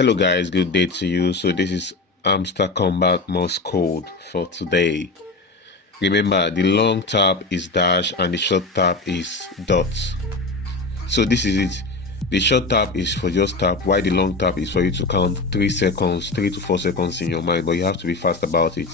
Hello guys, good day to you. So this is Hamster combat morse code for today. Remember, the long tap is dash and the short tap is dots. So this is it. The short tap is for just tap, while the long tap is for you to count 3 seconds, 3 to 4 seconds in your mind, but you have to be fast about it.